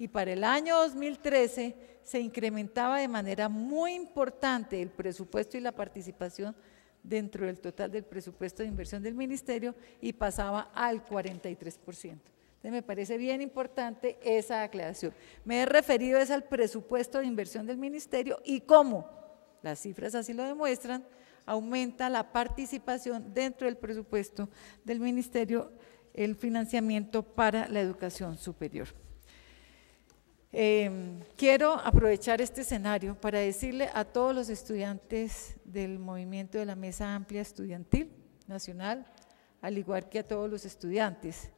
y para el año 2013 se incrementaba de manera muy importante el presupuesto y la participación dentro del total del presupuesto de inversión del ministerio y pasaba al 43%. Entonces me parece bien importante esa aclaración. Me he referido es al presupuesto de inversión del ministerio y cómo, las cifras así lo demuestran, aumenta la participación dentro del presupuesto del ministerio, el financiamiento para la educación superior. Quiero aprovechar este escenario para decirle a todos los estudiantes del movimiento de la Mesa Amplia Estudiantil Nacional, al igual que a todos los estudiantes,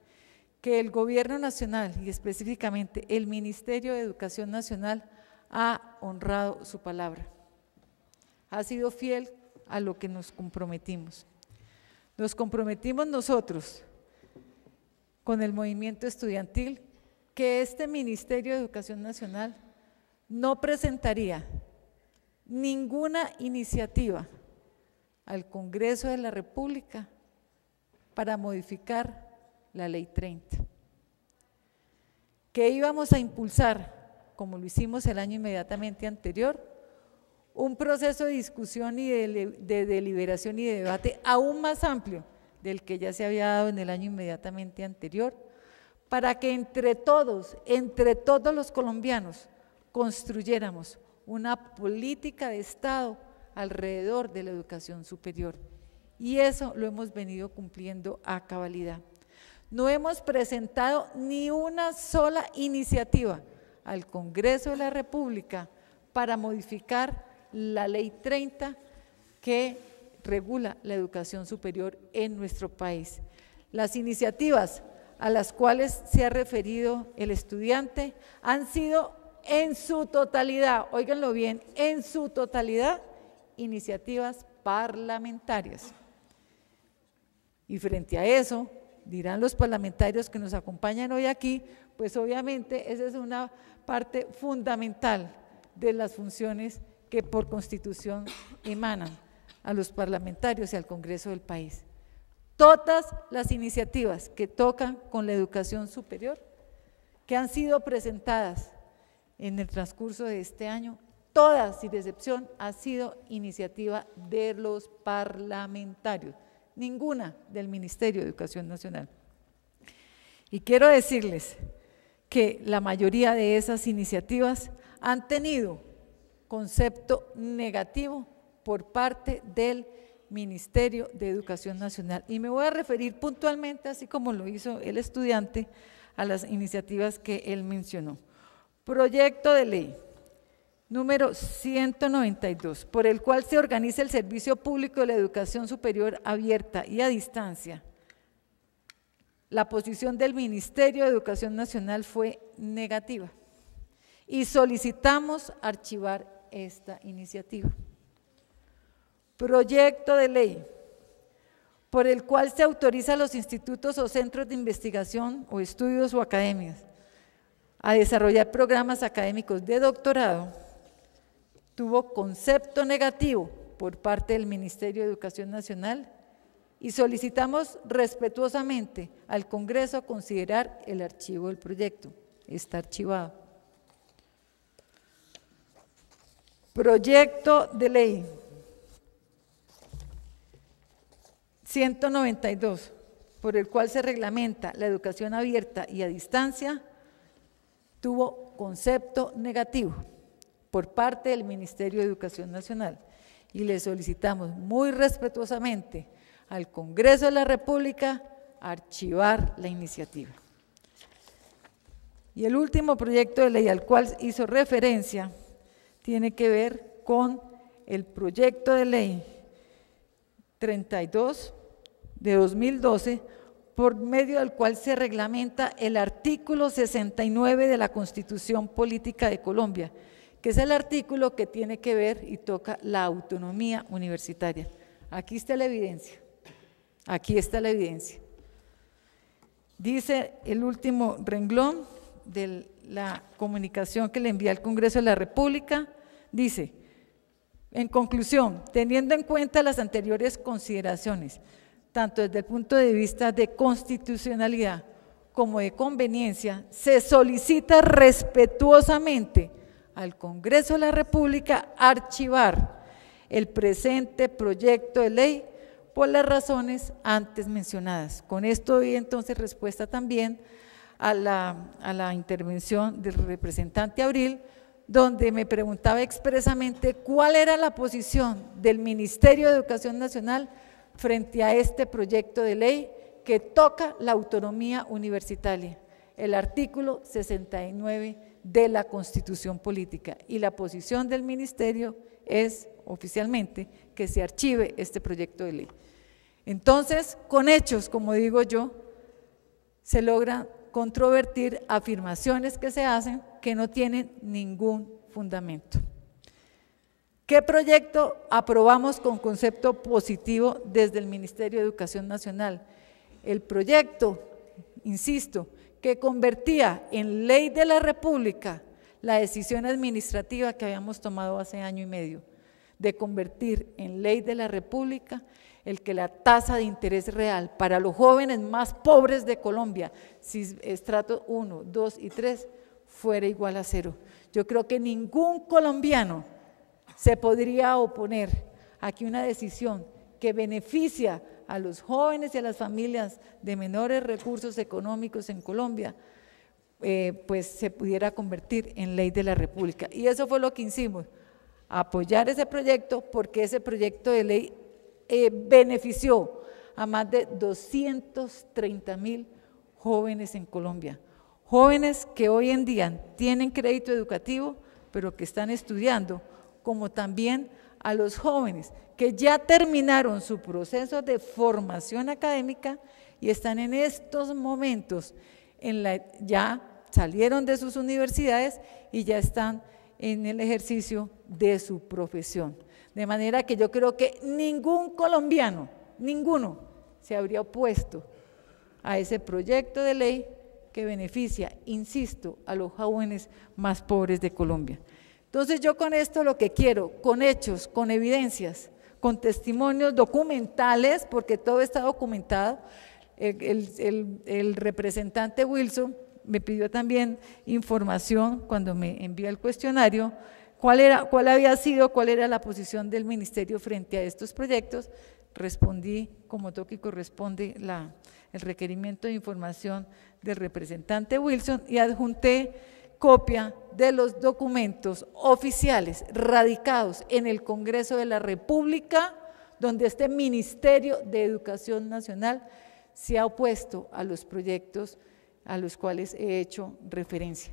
que el Gobierno Nacional y específicamente el Ministerio de Educación Nacional ha honrado su palabra, ha sido fiel a lo que nos comprometimos. Nos comprometimos nosotros con el movimiento estudiantil que este Ministerio de Educación Nacional no presentaría ninguna iniciativa al Congreso de la República para modificar la Ley 30, que íbamos a impulsar, como lo hicimos el año inmediatamente anterior, un proceso de discusión y de deliberación y de debate aún más amplio del que ya se había dado en el año inmediatamente anterior, para que entre todos los colombianos, construyéramos una política de Estado alrededor de la educación superior. Y eso lo hemos venido cumpliendo a cabalidad. No hemos presentado ni una sola iniciativa al Congreso de la República para modificar la Ley 30 que regula la educación superior en nuestro país. Las iniciativas a las cuales se ha referido el estudiante han sido en su totalidad, óiganlo bien, en su totalidad, iniciativas parlamentarias. Y frente a eso, dirán los parlamentarios que nos acompañan hoy aquí, pues obviamente esa es una parte fundamental de las funciones que por Constitución emanan a los parlamentarios y al Congreso del país. Todas las iniciativas que tocan con la educación superior, que han sido presentadas en el transcurso de este año, todas, sin excepción, ha sido iniciativa de los parlamentarios, ninguna del Ministerio de Educación Nacional. Y quiero decirles que la mayoría de esas iniciativas han tenido concepto negativo por parte del Ministerio de Educación Nacional. Y me voy a referir puntualmente, así como lo hizo el estudiante, a las iniciativas que él mencionó. Proyecto de ley número 192, por el cual se organiza el servicio público de la educación superior abierta y a distancia. La posición del Ministerio de Educación Nacional fue negativa y solicitamos archivar esta iniciativa. Proyecto de ley por el cual se autoriza a los institutos o centros de investigación o estudios o academias a desarrollar programas académicos de doctorado, tuvo concepto negativo por parte del Ministerio de Educación Nacional y solicitamos respetuosamente al Congreso considerar el archivo del proyecto. Está archivado. Proyecto de ley 192, por el cual se reglamenta la educación abierta y a distancia, tuvo concepto negativo por parte del Ministerio de Educación Nacional y le solicitamos muy respetuosamente al Congreso de la República archivar la iniciativa. Y el último proyecto de ley al cual hizo referencia tiene que ver con el proyecto de ley 32 de 2012, por medio del cual se reglamenta el artículo 69 de la Constitución Política de Colombia, que es el artículo que tiene que ver y toca la autonomía universitaria. Aquí está la evidencia, aquí está la evidencia. Dice el último renglón de la comunicación que le envía al Congreso de la República, dice: en conclusión, teniendo en cuenta las anteriores consideraciones, tanto desde el punto de vista de constitucionalidad como de conveniencia, se solicita respetuosamente al Congreso de la República archivar el presente proyecto de ley por las razones antes mencionadas. Con esto doy entonces respuesta también a la intervención del representante Abril, donde me preguntaba expresamente cuál era la posición del Ministerio de Educación Nacional frente a este proyecto de ley que toca la autonomía universitaria, el artículo 69 de la Constitución Política. Y la posición del Ministerio es oficialmente que se archive este proyecto de ley. Entonces, con hechos, como digo yo, se logra controvertir afirmaciones que se hacen que no tienen ningún fundamento. ¿Qué proyecto aprobamos con concepto positivo desde el Ministerio de Educación Nacional? El proyecto, insisto, que convertía en ley de la República la decisión administrativa que habíamos tomado hace año y medio, de convertir en ley de la República el que la tasa de interés real para los jóvenes más pobres de Colombia, si estrato 1, 2 y 3, fuera igual a 0. Yo creo que ningún colombiano se podría oponer a que una decisión que beneficia a los jóvenes y a las familias de menores recursos económicos en Colombia, pues se pudiera convertir en ley de la República. Y eso fue lo que hicimos, apoyar ese proyecto, porque ese proyecto de ley benefició a más de 230.000 jóvenes en Colombia, jóvenes que hoy en día tienen crédito educativo, pero que están estudiando, como también a los jóvenes que ya terminaron su proceso de formación académica y están en estos momentos, ya salieron de sus universidades y ya están en el ejercicio de su profesión. De manera que yo creo que ningún colombiano, ninguno, se habría opuesto a ese proyecto de ley que beneficia, insisto, a los jóvenes más pobres de Colombia. Entonces yo con esto lo que quiero, con hechos, con evidencias, con testimonios documentales, porque todo está documentado. El representante Wilson me pidió también información cuando me envió el cuestionario, cuál era la posición del ministerio frente a estos proyectos. Respondí como toque y corresponde el requerimiento de información del representante Wilson y adjunté copia de los documentos oficiales radicados en el Congreso de la República, donde este Ministerio de Educación Nacional se ha opuesto a los proyectos a los cuales he hecho referencia.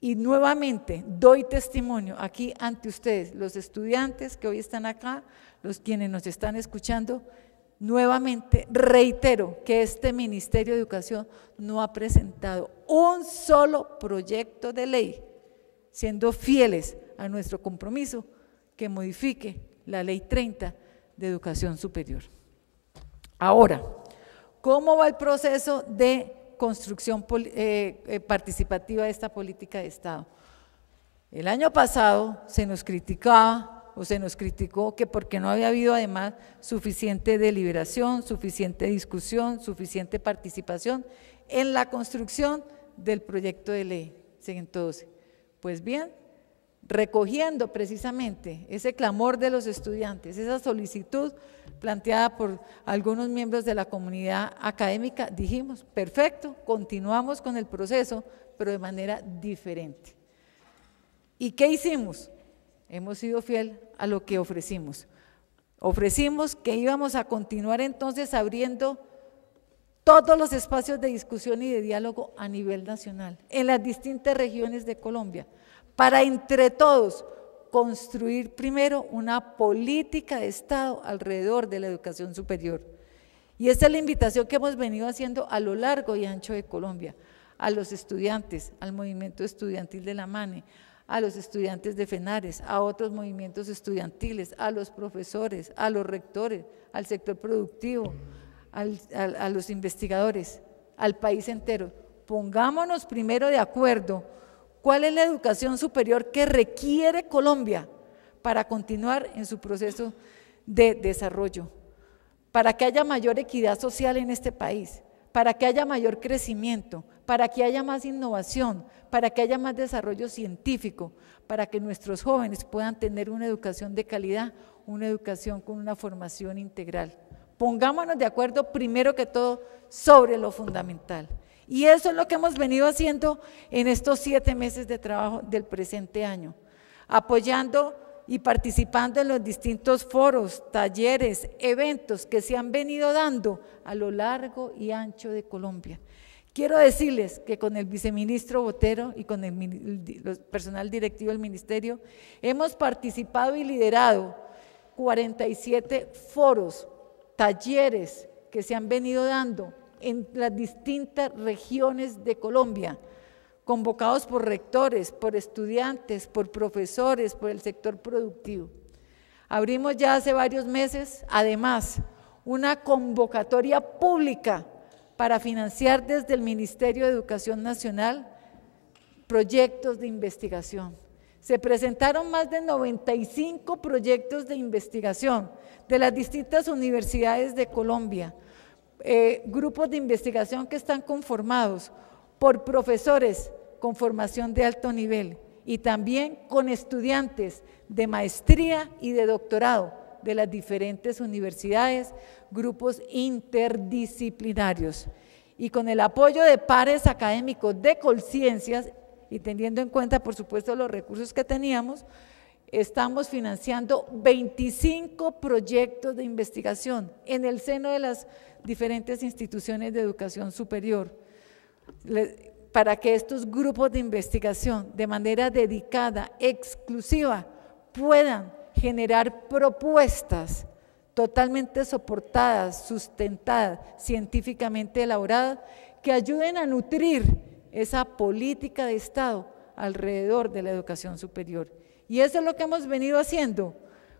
Y nuevamente doy testimonio aquí ante ustedes, los estudiantes que hoy están acá, los quienes nos están escuchando, nuevamente reitero que este Ministerio de Educación no ha presentado un solo proyecto de ley, siendo fieles a nuestro compromiso que modifique la Ley 30 de Educación Superior. Ahora, ¿cómo va el proceso de construcción participativa de esta política de Estado? El año pasado se nos criticaba o se nos criticó que porque no había habido además suficiente deliberación, suficiente discusión, suficiente participación en la construcción del proyecto de ley 112. Pues bien, recogiendo precisamente ese clamor de los estudiantes, esa solicitud planteada por algunos miembros de la comunidad académica, dijimos, perfecto, continuamos con el proceso, pero de manera diferente. ¿Y qué hicimos? Hemos sido fiel a lo que ofrecimos. Ofrecimos que íbamos a continuar entonces abriendo todos los espacios de discusión y de diálogo a nivel nacional, en las distintas regiones de Colombia, para entre todos construir primero una política de Estado alrededor de la educación superior. Y esta es la invitación que hemos venido haciendo a lo largo y ancho de Colombia, a los estudiantes, al movimiento estudiantil de la MANE, a los estudiantes de FENARES, a otros movimientos estudiantiles, a los profesores, a los rectores, al sector productivo, a los investigadores, al país entero. Pongámonos primero de acuerdo cuál es la educación superior que requiere Colombia para continuar en su proceso de desarrollo, para que haya mayor equidad social en este país, para que haya mayor crecimiento, para que haya más innovación, para que haya más desarrollo científico, para que nuestros jóvenes puedan tener una educación de calidad, una educación con una formación integral. Pongámonos de acuerdo primero que todo sobre lo fundamental. Y eso es lo que hemos venido haciendo en estos 7 meses de trabajo del presente año, apoyando y participando en los distintos foros, talleres, eventos que se han venido dando a lo largo y ancho de Colombia. Quiero decirles que con el viceministro Botero y con el personal directivo del ministerio hemos participado y liderado 47 foros, talleres que se han venido dando en las distintas regiones de Colombia, convocados por rectores, por estudiantes, por profesores, por el sector productivo. Abrimos ya hace varios meses, además, una convocatoria pública para financiar desde el Ministerio de Educación Nacional proyectos de investigación. Se presentaron más de 95 proyectos de investigación de las distintas universidades de Colombia, grupos de investigación que están conformados por profesores con formación de alto nivel y también con estudiantes de maestría y de doctorado de las diferentes universidades, grupos interdisciplinarios. Y con el apoyo de pares académicos de Colciencias y teniendo en cuenta, por supuesto, los recursos que teníamos, estamos financiando 25 proyectos de investigación en el seno de las diferentes instituciones de educación superior, para que estos grupos de investigación de manera dedicada, exclusiva, puedan generar propuestas totalmente soportadas, sustentadas, científicamente elaboradas, que ayuden a nutrir esa política de Estado alrededor de la educación superior. Y eso es lo que hemos venido haciendo,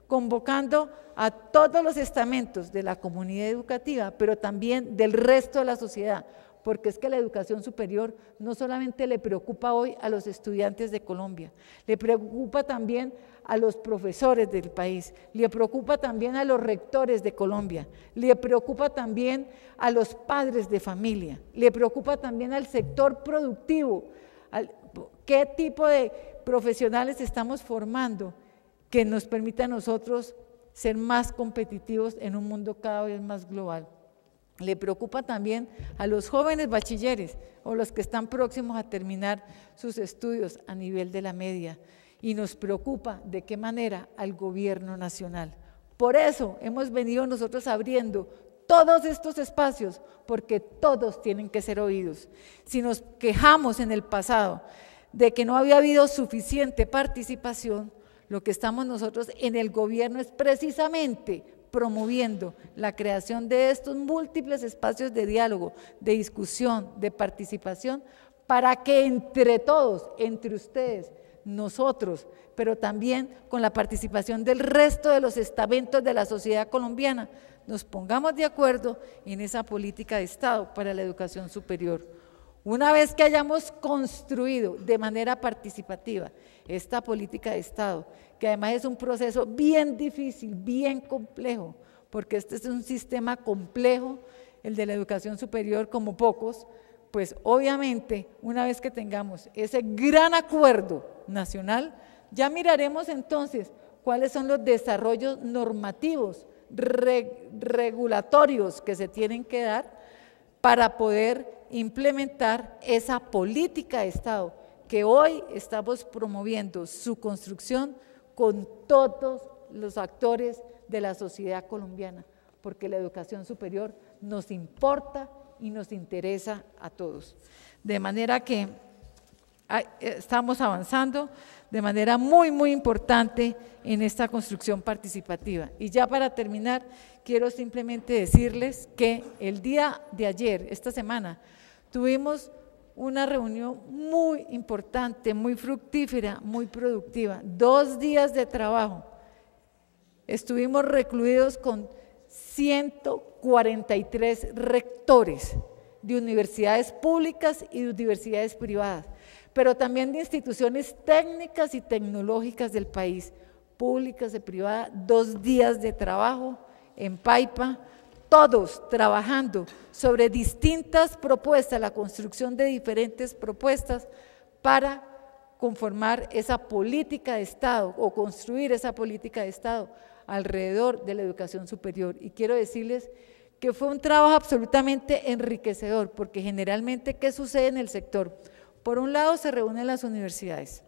convocando a todos los estamentos de la comunidad educativa, pero también del resto de la sociedad, porque es que la educación superior no solamente le preocupa hoy a los estudiantes de Colombia, le preocupa también a los profesores del país, le preocupa también a los rectores de Colombia, le preocupa también a los padres de familia, le preocupa también al sector productivo, qué tipo de profesionales estamos formando que nos permita a nosotros ser más competitivos en un mundo cada vez más global. Le preocupa también a los jóvenes bachilleres o los que están próximos a terminar sus estudios a nivel de la media, y nos preocupa de qué manera al gobierno nacional. Por eso hemos venido nosotros abriendo todos estos espacios, porque todos tienen que ser oídos. Si nos quejamos en el pasado de que no había habido suficiente participación, lo que estamos nosotros en el gobierno es precisamente promoviendo la creación de estos múltiples espacios de diálogo, de discusión, de participación, para que entre todos, entre ustedes, nosotros, pero también con la participación del resto de los estamentos de la sociedad colombiana, nos pongamos de acuerdo en esa política de Estado para la educación superior. Una vez que hayamos construido de manera participativa esta política de Estado, que además es un proceso bien difícil, bien complejo, porque este es un sistema complejo, el de la educación superior como pocos, pues obviamente una vez que tengamos ese gran acuerdo nacional, ya miraremos entonces cuáles son los desarrollos normativos, regulatorios que se tienen que dar para poder implementar esa política de Estado que hoy estamos promoviendo su construcción con todos los actores de la sociedad colombiana, porque la educación superior nos importa y nos interesa a todos. De manera que estamos avanzando de manera muy, muy importante en esta construcción participativa. Y ya para terminar, quiero simplemente decirles que el día de ayer, esta semana, tuvimos una reunión muy importante, muy fructífera, muy productiva, 2 días de trabajo. Estuvimos recluidos con 143 rectores de universidades públicas y de universidades privadas, pero también de instituciones técnicas y tecnológicas del país, públicas y privadas, 2 días de trabajo en Paipa, todos trabajando sobre distintas propuestas, la construcción de diferentes propuestas para conformar esa política de Estado o construir esa política de Estado alrededor de la educación superior. Y quiero decirles que fue un trabajo absolutamente enriquecedor, porque generalmente, ¿qué sucede en el sector? Por un lado se reúnen las universidades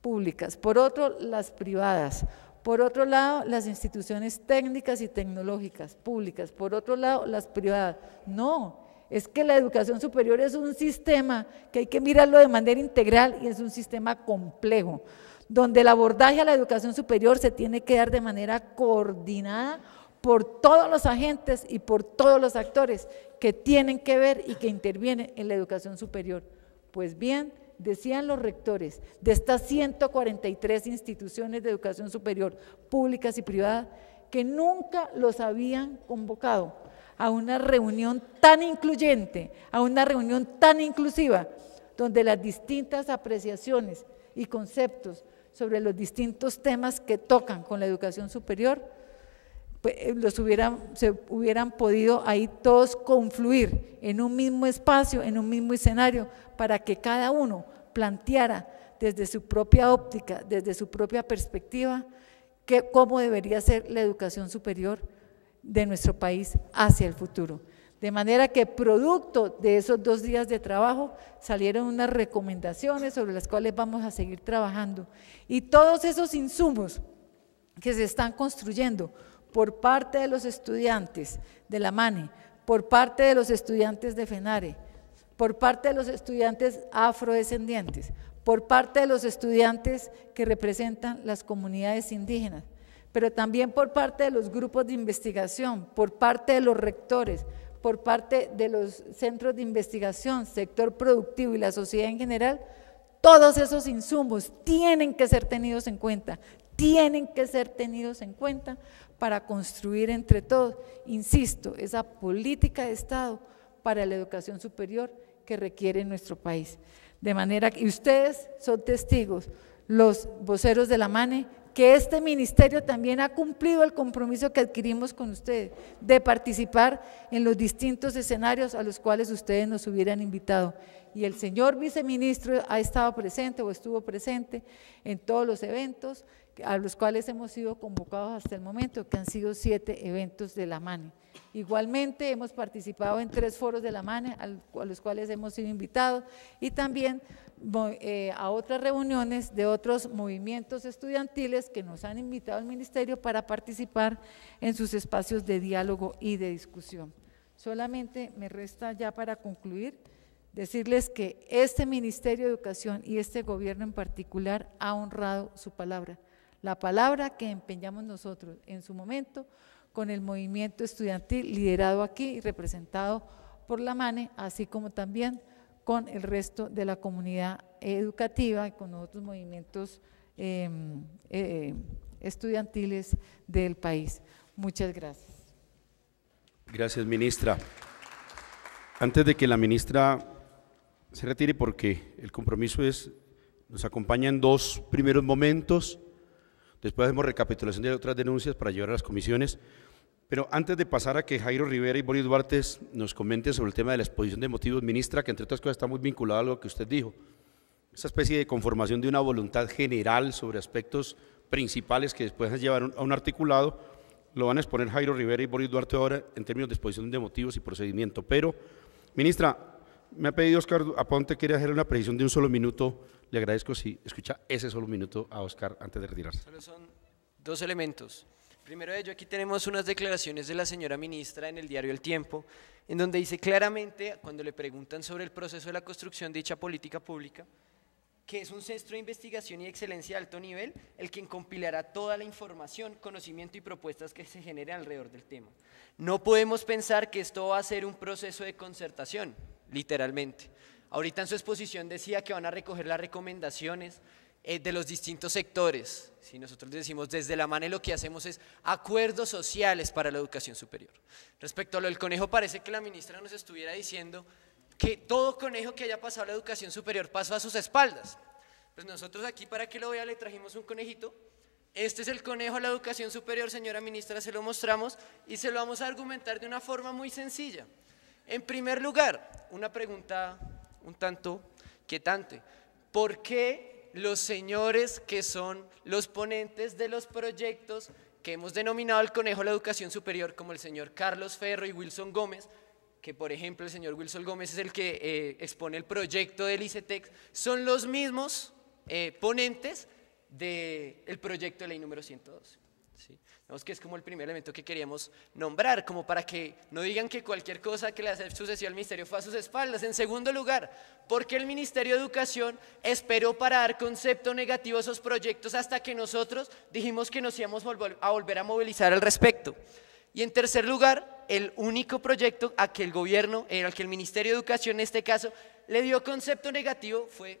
públicas, por otro las privadas, por otro lado las instituciones técnicas y tecnológicas públicas, por otro lado las privadas. No, es que la educación superior es un sistema que hay que mirarlo de manera integral y es un sistema complejo, donde el abordaje a la educación superior se tiene que dar de manera coordinada por todos los agentes y por todos los actores que tienen que ver y que intervienen en la educación superior. Pues bien, decían los rectores de estas 143 instituciones de educación superior, públicas y privadas, que nunca los habían convocado a una reunión tan incluyente, a una reunión tan inclusiva, donde las distintas apreciaciones y conceptos sobre los distintos temas que tocan con la educación superior, pues, se hubieran podido ahí todos confluir en un mismo espacio, en un mismo escenario, para que cada uno planteara desde su propia óptica, desde su propia perspectiva, cómo debería ser la educación superior de nuestro país hacia el futuro. De manera que producto de esos 2 días de trabajo salieron unas recomendaciones sobre las cuales vamos a seguir trabajando. Y todos esos insumos que se están construyendo por parte de los estudiantes de la MANE, por parte de los estudiantes de FENARE, por parte de los estudiantes afrodescendientes, por parte de los estudiantes que representan las comunidades indígenas, pero también por parte de los grupos de investigación, por parte de los rectores, por parte de los centros de investigación, sector productivo y la sociedad en general. Todos esos insumos tienen que ser tenidos en cuenta, para construir entre todos, insisto, esa política de Estado para la educación superior que requiere nuestro país. De manera que ustedes son testigos, los voceros de la MANE, que este ministerio también ha cumplido el compromiso que adquirimos con ustedes de participar en los distintos escenarios a los cuales ustedes nos hubieran invitado. Y el señor viceministro ha estado presente o estuvo presente en todos los eventos a los cuales hemos sido convocados hasta el momento, que han sido 7 eventos de la MANE. Igualmente hemos participado en 3 foros de la MANE a los cuales hemos sido invitados y también a otras reuniones de otros movimientos estudiantiles que nos han invitado al ministerio para participar en sus espacios de diálogo y de discusión. Solamente me resta ya para concluir decirles que este Ministerio de Educación y este gobierno en particular ha honrado su palabra, la palabra que empeñamos nosotros en su momento con el movimiento estudiantil liderado aquí y representado por la MANE, así como también con el resto de la comunidad educativa y con otros movimientos estudiantiles del país. Muchas gracias. Gracias, ministra. Antes de que la ministra se retire, porque el compromiso nos acompaña en 2 primeros momentos, después hacemos recapitulación de otras denuncias para llevar a las comisiones, pero antes de pasar a que Jairo Rivera y Boris Duarte nos comenten sobre el tema de la exposición de motivos, ministra, que entre otras cosas está muy vinculado a lo que usted dijo, esa especie de conformación de una voluntad general sobre aspectos principales que después llevar a un articulado, lo van a exponer Jairo Rivera y Boris Duarte ahora en términos de exposición de motivos y procedimiento. Pero, ministra, me ha pedido Oscar Aponte, quiere hacer una precisión de un solo minuto, le agradezco si escucha ese solo minuto a Oscar antes de retirarse. Solo son 2 elementos. Primero de ello, aquí tenemos unas declaraciones de la señora ministra en el diario El Tiempo, en donde dice claramente, cuando le preguntan sobre el proceso de la construcción de dicha política pública, que es un centro de investigación y excelencia de alto nivel el que compilará toda la información, conocimiento y propuestas que se generen alrededor del tema. No podemos pensar que esto va a ser un proceso de concertación, literalmente. Ahorita en su exposición decía que van a recoger las recomendaciones de los distintos sectores. Si nosotros decimos desde la MANE, lo que hacemos es acuerdos sociales para la educación superior. Respecto a lo del conejo, parece que la ministra nos estuviera diciendo que todo conejo que haya pasado a la educación superior pasó a sus espaldas. Pues nosotros aquí, para que lo vea, le trajimos un conejito Este es el conejo a la educación superior, señora ministra, se lo mostramos y se lo vamos a argumentar de una forma muy sencilla. En primer lugar, una pregunta un tanto quietante. ¿Por qué los señores que son los ponentes de los proyectos que hemos denominado el conejo a la educación superior, como el señor Carlos Ferro y Wilson Gómez, que por ejemplo el señor Wilson Gómez es el que expone el proyecto del ICETEX, son los mismos ponentes del proyecto de ley número 112? ¿Sí? Vemos que es como el primer elemento que queríamos nombrar, como para que no digan que cualquier cosa que le hace sucesión al ministerio fue a sus espaldas. En segundo lugar, ¿por qué el Ministerio de Educación esperó para dar concepto negativo a esos proyectos hasta que nosotros dijimos que nos íbamos a volver a movilizar al respecto? Y en tercer lugar, el único proyecto a que el gobierno, al que el Ministerio de Educación en este caso, le dio concepto negativo fue,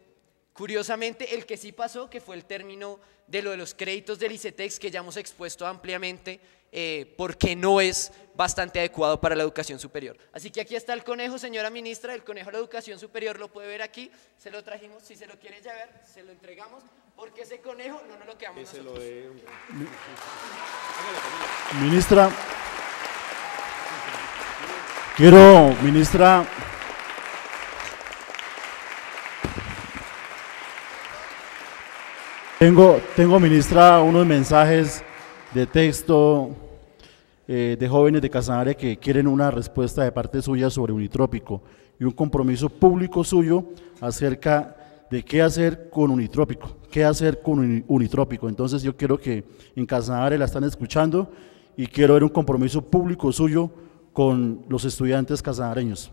curiosamente, el que sí pasó, que fue el término de lo de los créditos del ICETEX, que ya hemos expuesto ampliamente, porque no es bastante adecuado para la educación superior. Así que aquí está el conejo, señora ministra, el conejo de la educación superior, lo puede ver aquí, se lo trajimos, si se lo quiere llevar, se lo entregamos, porque ese conejo no nos lo quedamos nosotros. Ministra, ministra, tengo, ministra, unos mensajes de texto de jóvenes de Casanare que quieren una respuesta de parte suya sobre Unitrópico y un compromiso público suyo acerca de qué hacer con Unitrópico, Unitrópico. Entonces yo quiero que en Casanare la están escuchando y quiero ver un compromiso público suyo con los estudiantes casanareños.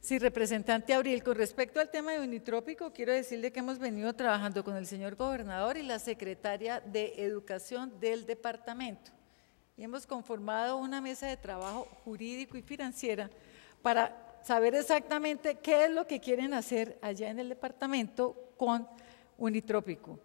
Sí, representante Abril, con respecto al tema de Unitrópico, quiero decirle que hemos venido trabajando con el señor gobernador y la secretaria de Educación del departamento. Y hemos conformado una mesa de trabajo jurídico y financiera para saber exactamente qué es lo que quieren hacer allá en el departamento con Unitrópico.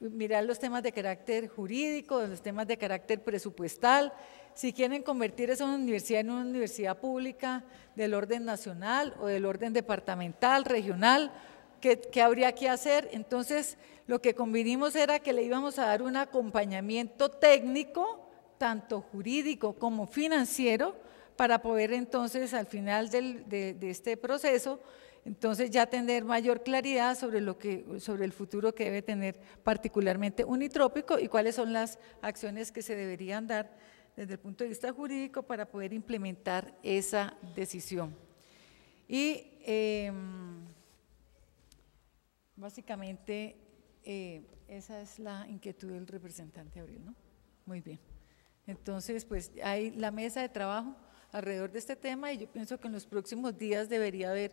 Mirar los temas de carácter jurídico, los temas de carácter presupuestal, si quieren convertir esa universidad en una universidad pública del orden nacional o del orden departamental, regional, ¿qué habría que hacer? Entonces, lo que convinimos era que le íbamos a dar un acompañamiento técnico, tanto jurídico como financiero, para poder entonces al final de este proceso, entonces ya tener mayor claridad sobre el futuro que debe tener particularmente Unitrópico y cuáles son las acciones que se deberían dar desde el punto de vista jurídico para poder implementar esa decisión. Y básicamente esa es la inquietud del representante Abril, ¿no? Muy bien. Entonces, pues hay la mesa de trabajo alrededor de este tema y yo pienso que en los próximos días debería haber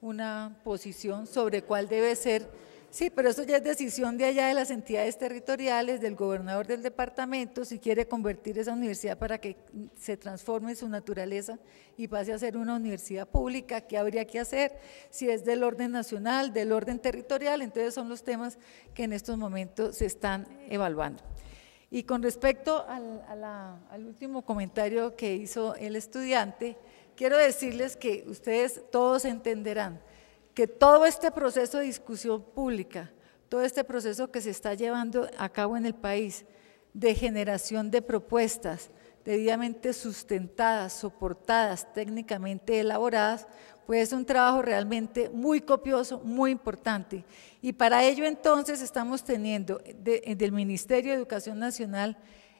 una posición sobre cuál debe ser. Sí, pero eso ya es decisión de allá de las entidades territoriales, del gobernador del departamento, si quiere convertir esa universidad para que se transforme en su naturaleza y pase a ser una universidad pública, ¿qué habría que hacer? Si es del orden nacional, del orden territorial, entonces son los temas que en estos momentos se están evaluando. Y con respecto al último comentario que hizo el estudiante, quiero decirles que ustedes todos entenderán que todo este proceso de discusión pública, todo este proceso que se está llevando a cabo en el país, de generación de propuestas debidamente sustentadas, soportadas, técnicamente elaboradas, pues es un trabajo realmente muy copioso, muy importante. Y para ello entonces estamos teniendo del Ministerio de Educación Nacional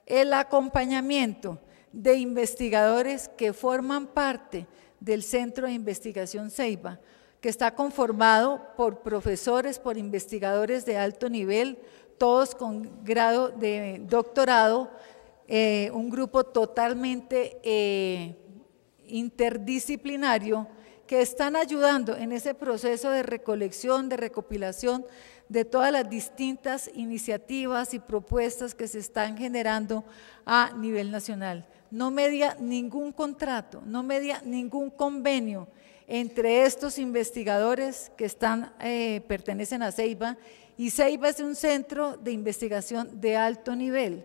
el acompañamiento de investigadores que forman parte del Centro de Investigación Ceiba, que está conformado por profesores, por investigadores de alto nivel, todos con grado de doctorado, un grupo totalmente interdisciplinario que están ayudando en ese proceso de recolección, de recopilación de todas las distintas iniciativas y propuestas que se están generando a nivel nacional. No media ningún contrato, no media ningún convenio entre estos investigadores que pertenecen a Ceiba, y Ceiba es un centro de investigación de alto nivel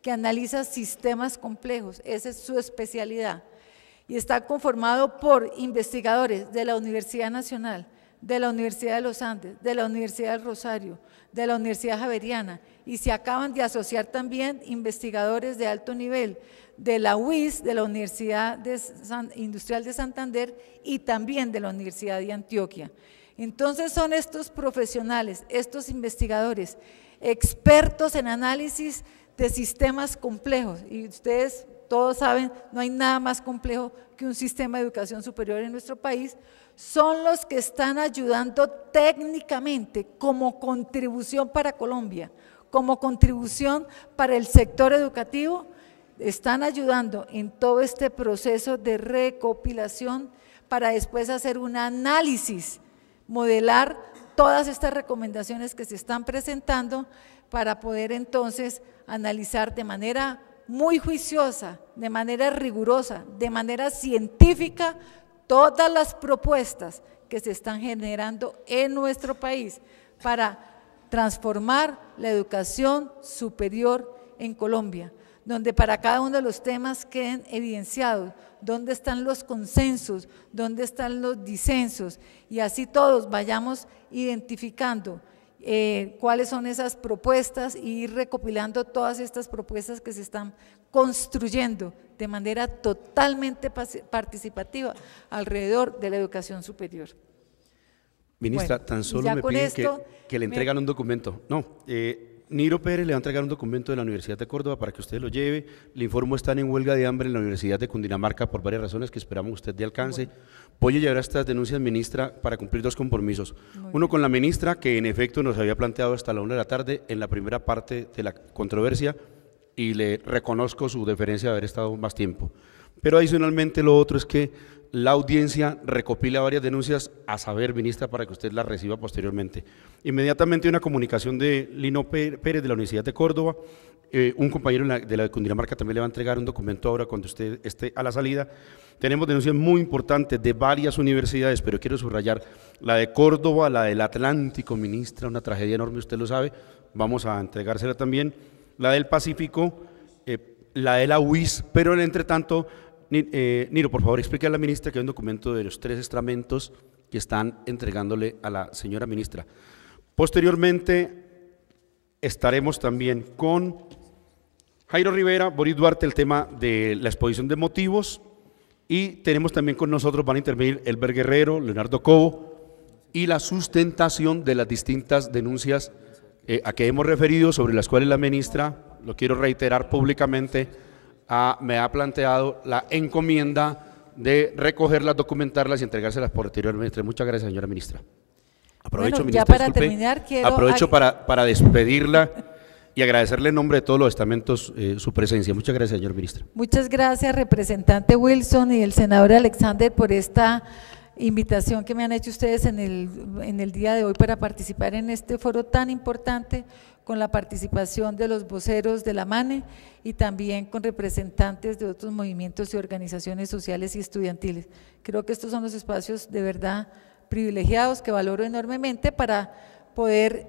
que analiza sistemas complejos, esa es su especialidad, y está conformado por investigadores de la Universidad Nacional, de la Universidad de los Andes, de la Universidad del Rosario, de la Universidad Javeriana, y se acaban de asociar también investigadores de alto nivel de la UIS, de la Universidad Industrial de Santander y también de la Universidad de Antioquia. Entonces son estos profesionales, estos investigadores, expertos en análisis de sistemas complejos, y ustedes todos saben, no hay nada más complejo que un sistema de educación superior en nuestro país, son los que están ayudando técnicamente como contribución para Colombia, como contribución para el sector educativo, están ayudando en todo este proceso de recopilación para después hacer un análisis, modelar todas estas recomendaciones que se están presentando para poder entonces analizar de manera muy juiciosa, de manera rigurosa, de manera científica, todas las propuestas que se están generando en nuestro país para transformar la educación superior en Colombia, donde para cada uno de los temas queden evidenciados, dónde están los consensos, dónde están los disensos, y así todos vayamos identificando cuáles son esas propuestas y ir recopilando todas estas propuestas que se están construyendo de manera totalmente participativa alrededor de la educación superior. Ministra, Bueno, tan solo ya me con piden esto que le entregan un documento. No, Niro Pérez le va a entregar un documento de la Universidad de Córdoba para que usted lo lleve. Le informo, están en huelga de hambre en la Universidad de Cundinamarca por varias razones que esperamos usted de alcance. Voy a llevar estas denuncias, ministra, para cumplir dos compromisos. Uno con la ministra, que en efecto nos había planteado hasta la 1 de la tarde en la primera parte de la controversia, y le reconozco su deferencia de haber estado más tiempo. Pero adicionalmente lo otro es que la audiencia recopila varias denuncias, a saber, ministra, para que usted las reciba posteriormente. Inmediatamente una comunicación de Lino Pérez de la Universidad de Córdoba, un compañero de la de Cundinamarca también le va a entregar un documento ahora cuando usted esté a la salida. Tenemos denuncias muy importantes de varias universidades, pero quiero subrayar la de Córdoba, la del Atlántico, ministra, una tragedia enorme, usted lo sabe, vamos a entregársela también, la del Pacífico, la de la UIS, pero en el entretanto, Niro, por favor, explique a la ministra que hay un documento de los 3 estramentos que están entregándole a la señora ministra. Posteriormente estaremos también con Jairo Rivera, Boris Duarte, el tema de la exposición de motivos, y tenemos también con nosotros, van a intervenir Elber Guerrero, Leonardo Cobo, y la sustentación de las distintas denuncias a que hemos referido, sobre las cuales la ministra, lo quiero reiterar públicamente, me ha planteado la encomienda de recogerlas, documentarlas y entregárselas posteriormente. Muchas gracias, señora ministra. Aprovecho, Bueno, ministra, ya para disculpe, terminar, aprovecho para despedirla y agradecerle en nombre de todos los estamentos su presencia. Muchas gracias, señor ministro. Muchas gracias, representante Wilson y el senador Alexander, por esta invitación que me han hecho ustedes en el día de hoy para participar en este foro tan importante, con la participación de los voceros de la MANE y también con representantes de otros movimientos y organizaciones sociales y estudiantiles. Creo que estos son los espacios de verdad privilegiados que valoro enormemente para poder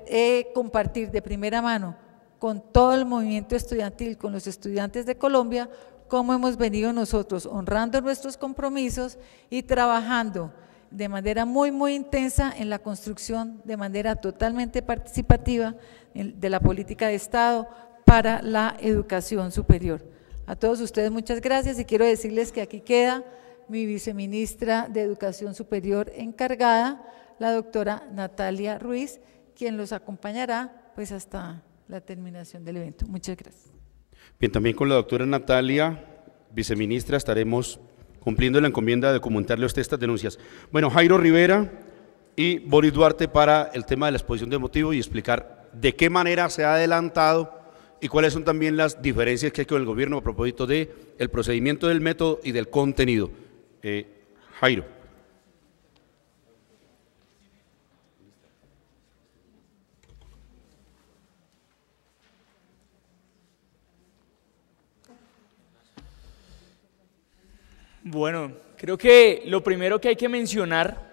compartir de primera mano con todo el movimiento estudiantil, con los estudiantes de Colombia, cómo hemos venido nosotros honrando nuestros compromisos y trabajando de manera muy, muy intensa en la construcción de manera totalmente participativa de la política de Estado para la educación superior. A todos ustedes muchas gracias y quiero decirles que aquí queda mi viceministra de Educación Superior encargada, la doctora Natalia Ruiz, quien los acompañará pues hasta la terminación del evento. Muchas gracias. Bien, también con la doctora Natalia, viceministra, estaremos cumpliendo la encomienda de documentarle a usted estas denuncias. Bueno, Jairo Rivera y Boris Duarte para el tema de la exposición de motivos y explicar de qué manera se ha adelantado y cuáles son también las diferencias que hay con el gobierno a propósito del procedimiento, del método y del contenido. Jairo. Bueno, creo que lo primero que hay que mencionar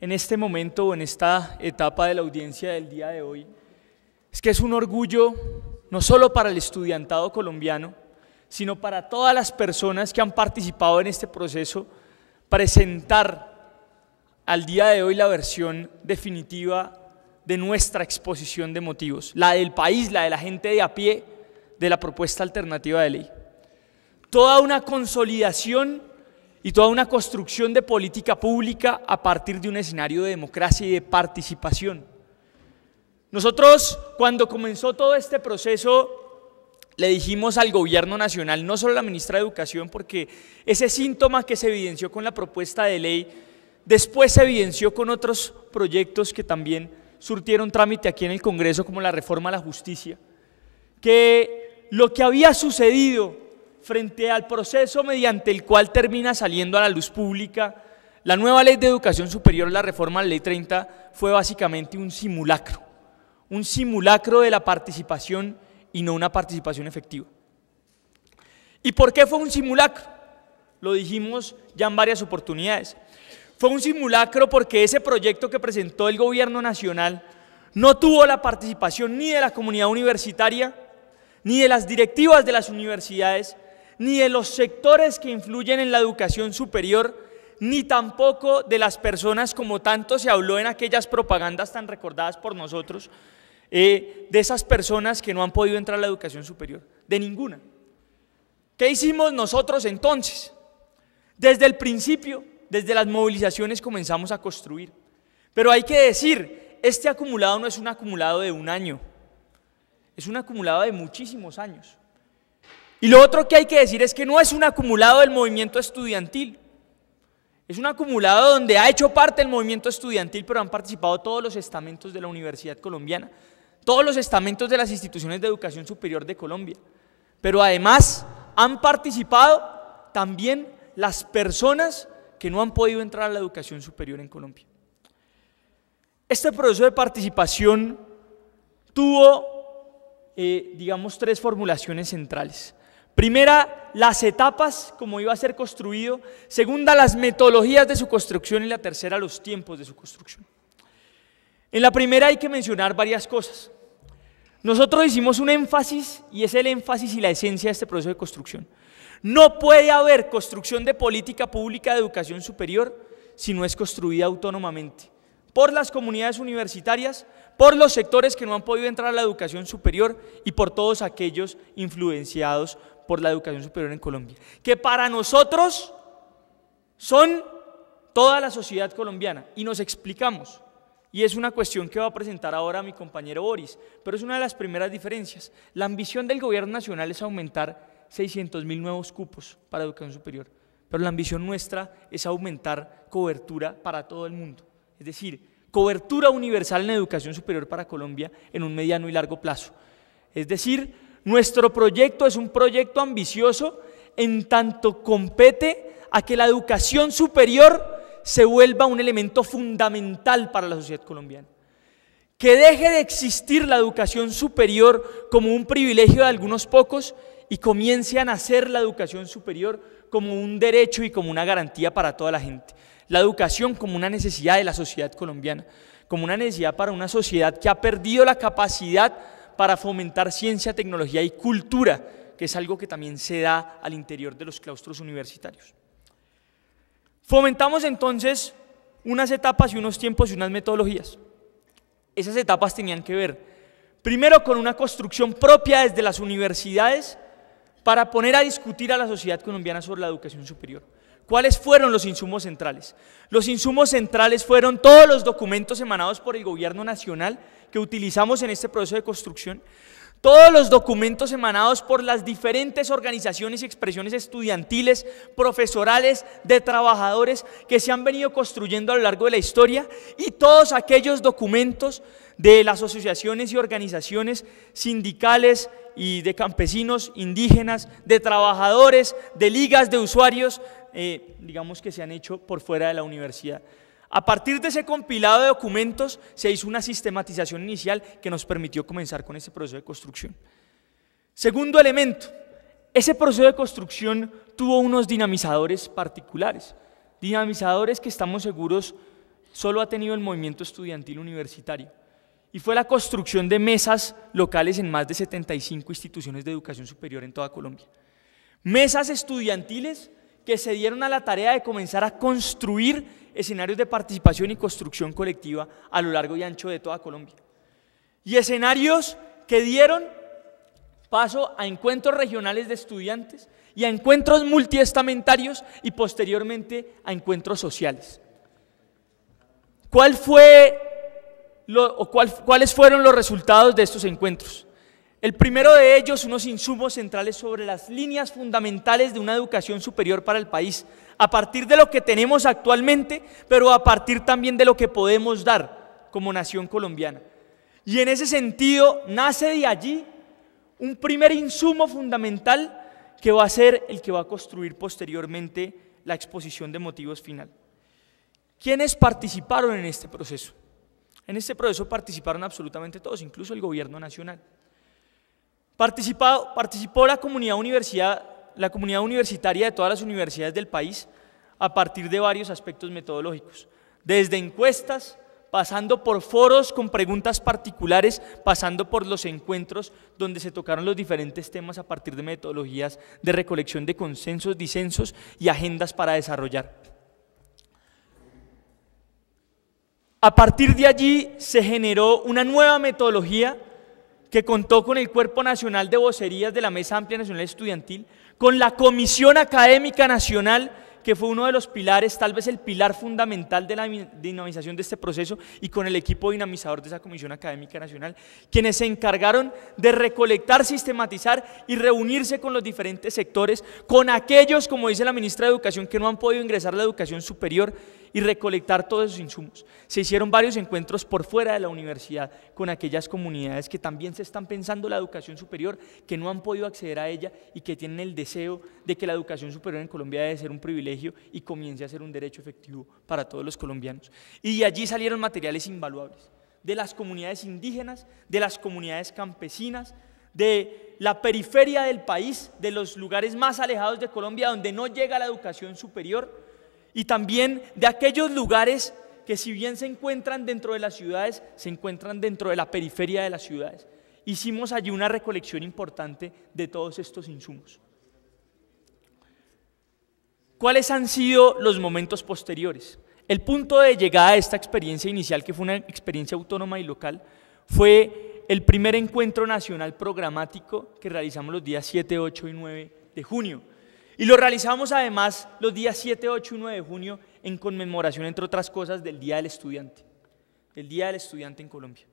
en este momento o en esta etapa de la audiencia del día de hoy es que es un orgullo no solo para el estudiantado colombiano, sino para todas las personas que han participado en este proceso, presentar al día de hoy la versión definitiva de nuestra exposición de motivos, la del país, la de la gente de a pie, de la propuesta alternativa de ley. Toda una consolidación y toda una construcción de política pública a partir de un escenario de democracia y de participación. Nosotros, cuando comenzó todo este proceso, le dijimos al gobierno nacional, no solo a la ministra de Educación, porque ese síntoma que se evidenció con la propuesta de ley, después se evidenció con otros proyectos que también surtieron trámite aquí en el Congreso, como la reforma a la justicia, que lo que había sucedido frente al proceso mediante el cual termina saliendo a la luz pública la nueva ley de educación superior, la reforma a la ley 30, fue básicamente un simulacro de la participación y no una participación efectiva. ¿Y por qué fue un simulacro? Lo dijimos ya en varias oportunidades. Fue un simulacro porque ese proyecto que presentó el gobierno nacional no tuvo la participación ni de la comunidad universitaria, ni de las directivas de las universidades, ni de los sectores que influyen en la educación superior, ni tampoco de las personas, como tanto se habló en aquellas propagandas tan recordadas por nosotros, de esas personas que no han podido entrar a la educación superior, de ninguna. ¿Qué hicimos nosotros entonces? Desde el principio, desde las movilizaciones comenzamos a construir, pero hay que decir, este acumulado no es un acumulado de un año, es un acumulado de muchísimos años. Y lo otro que hay que decir es que no es un acumulado del movimiento estudiantil, es un acumulado donde ha hecho parte el movimiento estudiantil, pero han participado todos los estamentos de la Universidad Colombiana, todos los estamentos de las instituciones de educación superior de Colombia, pero además han participado también las personas que no han podido entrar a la educación superior en Colombia. Este proceso de participación tuvo, digamos, tres formulaciones centrales. Primera, las etapas, como iba a ser construido. Segunda, las metodologías de su construcción. Y la tercera, los tiempos de su construcción. En la primera hay que mencionar varias cosas. Nosotros hicimos un énfasis, y es el énfasis y la esencia de este proceso de construcción. No puede haber construcción de política pública de educación superior si no es construida autónomamente por las comunidades universitarias, por los sectores que no han podido entrar a la educación superior y por todos aquellos influenciados por la educación superior en Colombia, que para nosotros son toda la sociedad colombiana, y nos explicamos, y es una cuestión que va a presentar ahora mi compañero Boris, pero es una de las primeras diferencias. La ambición del gobierno nacional es aumentar 600.000 nuevos cupos para educación superior, pero la ambición nuestra es aumentar cobertura para todo el mundo, es decir, cobertura universal en educación superior para Colombia en un mediano y largo plazo. Es decir, nuestro proyecto es un proyecto ambicioso en tanto compete a que la educación superior se vuelva un elemento fundamental para la sociedad colombiana. Que deje de existir la educación superior como un privilegio de algunos pocos y comience a nacer la educación superior como un derecho y como una garantía para toda la gente. La educación como una necesidad de la sociedad colombiana, como una necesidad para una sociedad que ha perdido la capacidad para fomentar ciencia, tecnología y cultura, que es algo que también se da al interior de los claustros universitarios. Fomentamos entonces unas etapas y unos tiempos y unas metodologías. Esas etapas tenían que ver, primero, con una construcción propia desde las universidades para poner a discutir a la sociedad colombiana sobre la educación superior. ¿Cuáles fueron los insumos centrales? Los insumos centrales fueron todos los documentos emanados por el gobierno nacional que utilizamos en este proceso de construcción, todos los documentos emanados por las diferentes organizaciones y expresiones estudiantiles, profesorales, de trabajadores que se han venido construyendo a lo largo de la historia, y todos aquellos documentos de las asociaciones y organizaciones sindicales y de campesinos, indígenas, de trabajadores, de ligas de usuarios, digamos que se han hecho por fuera de la universidad. A partir de ese compilado de documentos se hizo una sistematización inicial que nos permitió comenzar con ese proceso de construcción. Segundo elemento, ese proceso de construcción tuvo unos dinamizadores particulares, dinamizadores que estamos seguros solo ha tenido el movimiento estudiantil universitario, y fue la construcción de mesas locales en más de 75 instituciones de educación superior en toda Colombia. Mesas estudiantiles que se dieron a la tarea de comenzar a construir escenarios de participación y construcción colectiva a lo largo y ancho de toda Colombia. Y escenarios que dieron paso a encuentros regionales de estudiantes y a encuentros multiestamentarios y posteriormente a encuentros sociales. ¿Cuáles fueron los resultados de estos encuentros? El primero de ellos, unos insumos centrales sobre las líneas fundamentales de una educación superior para el país, a partir de lo que tenemos actualmente, pero a partir también de lo que podemos dar como nación colombiana. Y en ese sentido, nace de allí un primer insumo fundamental que va a ser el que va a construir posteriormente la exposición de motivos final. ¿Quiénes participaron en este proceso? En este proceso participaron absolutamente todos, incluso el gobierno nacional. Participó la comunidad universitaria de todas las universidades del país a partir de varios aspectos metodológicos, desde encuestas, pasando por foros con preguntas particulares, pasando por los encuentros donde se tocaron los diferentes temas a partir de metodologías de recolección de consensos, disensos y agendas para desarrollar. A partir de allí se generó una nueva metodología que contó con el Cuerpo Nacional de Vocerías de la Mesa Amplia Nacional Estudiantil, con la Comisión Académica Nacional, que fue uno de los pilares, tal vez el pilar fundamental de la dinamización de este proceso, y con el equipo dinamizador de esa Comisión Académica Nacional, quienes se encargaron de recolectar, sistematizar y reunirse con los diferentes sectores, con aquellos, como dice la ministra de Educación, que no han podido ingresar a la educación superior, y recolectar todos esos insumos. Se hicieron varios encuentros por fuera de la universidad con aquellas comunidades que también se están pensando la educación superior, que no han podido acceder a ella y que tienen el deseo de que la educación superior en Colombia debe ser un privilegio y comience a ser un derecho efectivo para todos los colombianos. Y de allí salieron materiales invaluables, de las comunidades indígenas, de las comunidades campesinas, de la periferia del país, de los lugares más alejados de Colombia donde no llega la educación superior, y también de aquellos lugares que, si bien se encuentran dentro de las ciudades, se encuentran dentro de la periferia de las ciudades. Hicimos allí una recolección importante de todos estos insumos. ¿Cuáles han sido los momentos posteriores? El punto de llegada de esta experiencia inicial, que fue una experiencia autónoma y local, fue el primer encuentro nacional programático que realizamos los días 7, 8 y 9 de junio. Y lo realizamos además los días 7, 8 y 9 de junio en conmemoración, entre otras cosas, del Día del Estudiante en Colombia.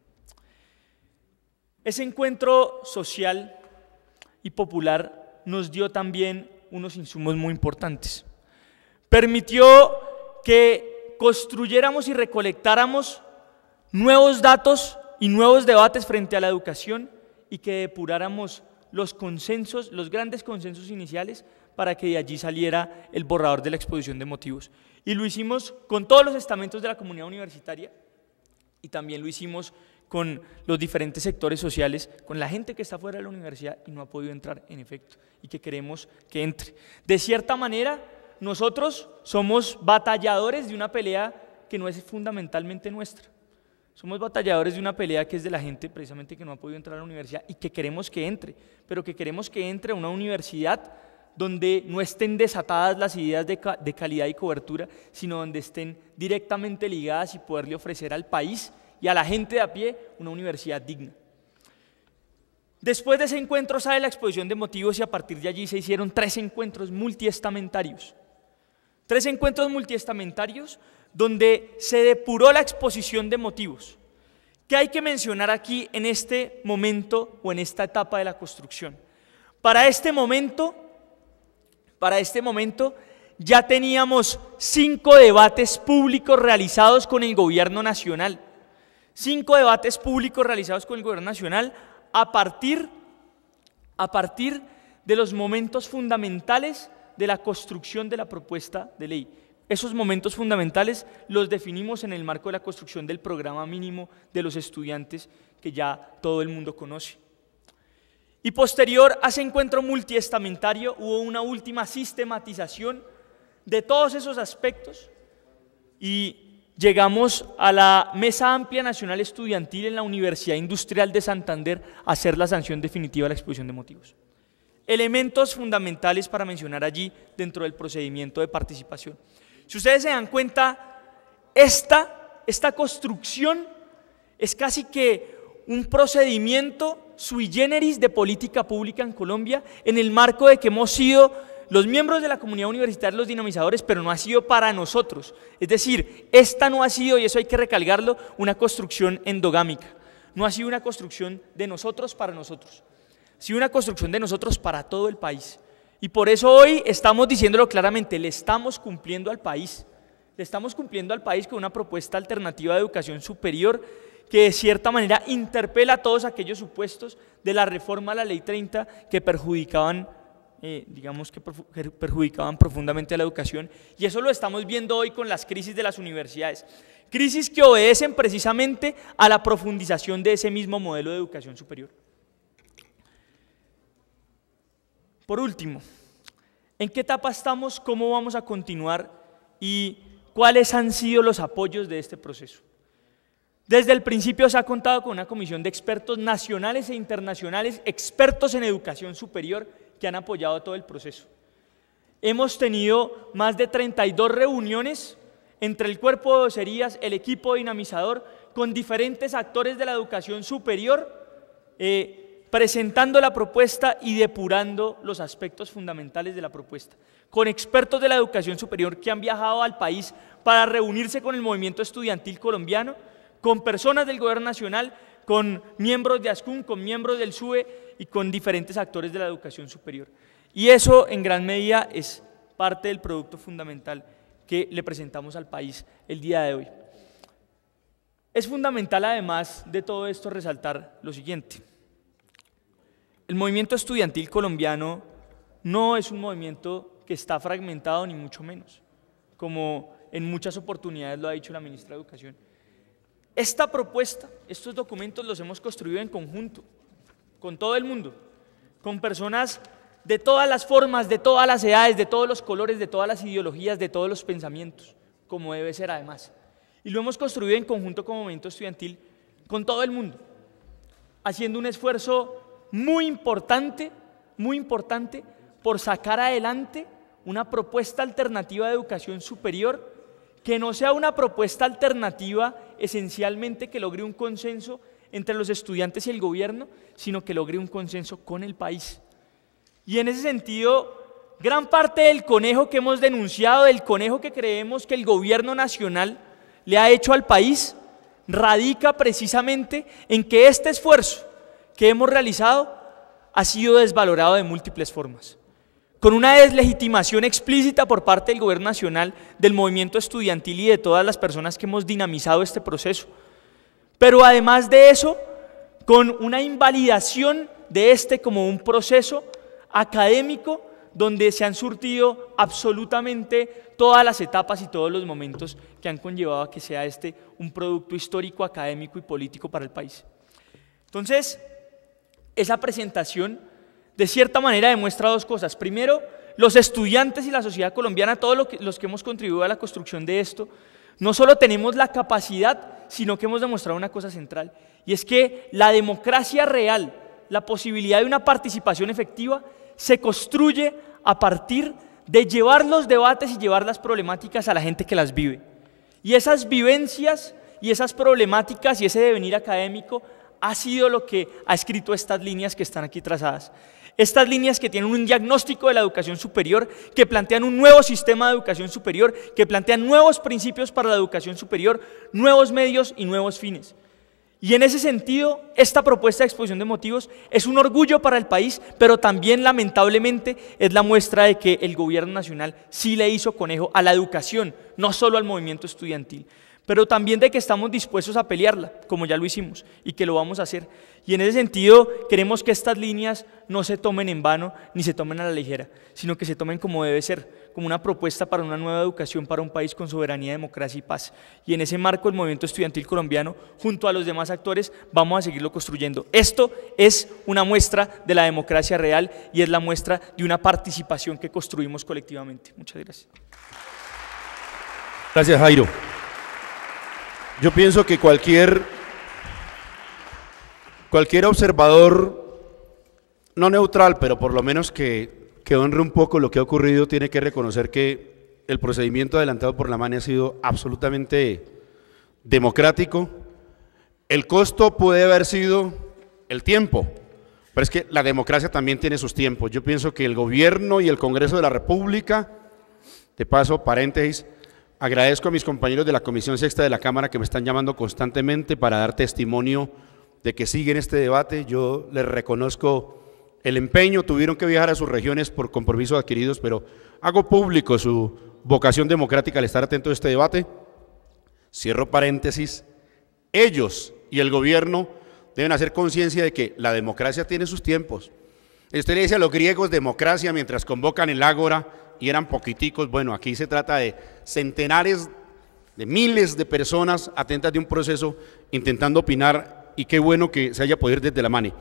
Ese encuentro social y popular nos dio también unos insumos muy importantes. Permitió que construyéramos y recolectáramos nuevos datos y nuevos debates frente a la educación y que depuráramos los consensos, los grandes consensos iniciales, para que de allí saliera el borrador de la exposición de motivos. Y lo hicimos con todos los estamentos de la comunidad universitaria y también lo hicimos con los diferentes sectores sociales, con la gente que está fuera de la universidad y no ha podido entrar, en efecto, y que queremos que entre. De cierta manera, nosotros somos batalladores de una pelea que no es fundamentalmente nuestra. Somos batalladores de una pelea que es de la gente precisamente que no ha podido entrar a la universidad y que queremos que entre, pero que queremos que entre a una universidad donde no estén desatadas las ideas de calidad y cobertura, sino donde estén directamente ligadas y poderle ofrecer al país y a la gente de a pie una universidad digna. Después de ese encuentro sale la exposición de motivos y a partir de allí se hicieron 3 encuentros multiestamentarios. 3 encuentros multiestamentarios donde se depuró la exposición de motivos. ¿Qué hay que mencionar aquí en este momento o en esta etapa de la construcción? Para este momento ya teníamos 5 debates públicos realizados con el gobierno nacional. 5 debates públicos realizados con el gobierno nacional a partir de los momentos fundamentales de la construcción de la propuesta de ley. Esos momentos fundamentales los definimos en el marco de la construcción del programa mínimo de los estudiantes que ya todo el mundo conoce. Y posterior a ese encuentro multiestamentario hubo una última sistematización de todos esos aspectos y llegamos a la Mesa Amplia Nacional Estudiantil en la Universidad Industrial de Santander a hacer la sanción definitiva de la exposición de motivos. elementos fundamentales para mencionar allí dentro del procedimiento de participación. Si ustedes se dan cuenta, esta construcción es casi que un procedimiento sui generis de política pública en Colombia, en el marco de que hemos sido los miembros de la comunidad universitaria los dinamizadores, pero no ha sido para nosotros. Es decir, esta no ha sido, y eso hay que recalcarlo, una construcción endogámica. No ha sido una construcción de nosotros para nosotros. Ha sido una construcción de nosotros para todo el país. Y por eso hoy estamos diciéndolo claramente, le estamos cumpliendo al país. Le estamos cumpliendo al país con una propuesta alternativa de educación superior que de cierta manera interpela a todos aquellos supuestos de la reforma a la Ley 30 que perjudicaban profundamente a la educación, y eso lo estamos viendo hoy con las crisis de las universidades, crisis que obedecen precisamente a la profundización de ese mismo modelo de educación superior. Por último, ¿en qué etapa estamos? ¿Cómo vamos a continuar? ¿Y cuáles han sido los apoyos de este proceso? Desde el principio se ha contado con una comisión de expertos nacionales e internacionales, expertos en educación superior, que han apoyado todo el proceso. Hemos tenido más de 32 reuniones entre el cuerpo de vocerías, el equipo dinamizador, con diferentes actores de la educación superior, presentando la propuesta y depurando los aspectos fundamentales de la propuesta, con expertos de la educación superior que han viajado al país para reunirse con el movimiento estudiantil colombiano, con personas del gobierno nacional, con miembros de ASCUN, con miembros del SUBE y con diferentes actores de la educación superior. Y eso en gran medida es parte del producto fundamental que le presentamos al país el día de hoy. Es fundamental, además de todo esto, resaltar lo siguiente. El movimiento estudiantil colombiano no es un movimiento que está fragmentado, ni mucho menos, como en muchas oportunidades lo ha dicho la ministra de Educación. Esta propuesta, estos documentos los hemos construido en conjunto, con todo el mundo, con personas de todas las formas, de todas las edades, de todos los colores, de todas las ideologías, de todos los pensamientos, como debe ser además. Y lo hemos construido en conjunto como movimiento estudiantil, con todo el mundo, haciendo un esfuerzo muy importante por sacar adelante una propuesta alternativa de educación superior que no sea una propuesta alternativa esencialmente que logre un consenso entre los estudiantes y el gobierno, sino que logre un consenso con el país. Y en ese sentido, gran parte del conejo que hemos denunciado, del conejo que creemos que el gobierno nacional le ha hecho al país, radica precisamente en que este esfuerzo que hemos realizado ha sido desvalorado de múltiples formas, con una deslegitimación explícita por parte del gobierno nacional, del movimiento estudiantil y de todas las personas que hemos dinamizado este proceso. Pero además de eso, con una invalidación de este como un proceso académico donde se han surtido absolutamente todas las etapas y todos los momentos que han conllevado a que sea este un producto histórico, académico y político para el país. Entonces, esa presentación de cierta manera demuestra dos cosas. Primero, los estudiantes y la sociedad colombiana, todos los que hemos contribuido a la construcción de esto, no solo tenemos la capacidad, sino que hemos demostrado una cosa central, y es que la democracia real, la posibilidad de una participación efectiva, se construye a partir de llevar los debates y llevar las problemáticas a la gente que las vive. Y esas vivencias y esas problemáticas y ese devenir académico ha sido lo que ha escrito estas líneas que están aquí trazadas. Estas líneas que tienen un diagnóstico de la educación superior, que plantean un nuevo sistema de educación superior, que plantean nuevos principios para la educación superior, nuevos medios y nuevos fines. Y en ese sentido, esta propuesta de exposición de motivos es un orgullo para el país, pero también lamentablemente es la muestra de que el gobierno nacional sí le hizo conejo a la educación, no solo al movimiento estudiantil, pero también de que estamos dispuestos a pelearla, como ya lo hicimos, y que lo vamos a hacer. Y en ese sentido, queremos que estas líneas no se tomen en vano, ni se tomen a la ligera, sino que se tomen como debe ser, como una propuesta para una nueva educación para un país con soberanía, democracia y paz. Y en ese marco, el movimiento estudiantil colombiano, junto a los demás actores, vamos a seguirlo construyendo. Esto es una muestra de la democracia real y es la muestra de una participación que construimos colectivamente. Muchas gracias. Gracias, Jairo. Yo pienso que cualquier observador no neutral, pero por lo menos que honre un poco lo que ha ocurrido, tiene que reconocer que el procedimiento adelantado por la MANE ha sido absolutamente democrático. El costo puede haber sido el tiempo, pero es que la democracia también tiene sus tiempos. Yo pienso que el gobierno y el Congreso de la República, de paso, paréntesis, agradezco a mis compañeros de la Comisión Sexta de la Cámara que me están llamando constantemente para dar testimonio de que siguen este debate. Yo les reconozco el empeño, tuvieron que viajar a sus regiones por compromisos adquiridos, pero hago público su vocación democrática al estar atento a este debate. Cierro paréntesis, ellos y el gobierno deben hacer conciencia de que la democracia tiene sus tiempos. Usted le dice a los griegos democracia mientras convocan el ágora y eran poquiticos. Bueno, aquí se trata de centenares, de miles de personas atentas de un proceso, intentando opinar, y qué bueno que se haya podido ir desde la MANE.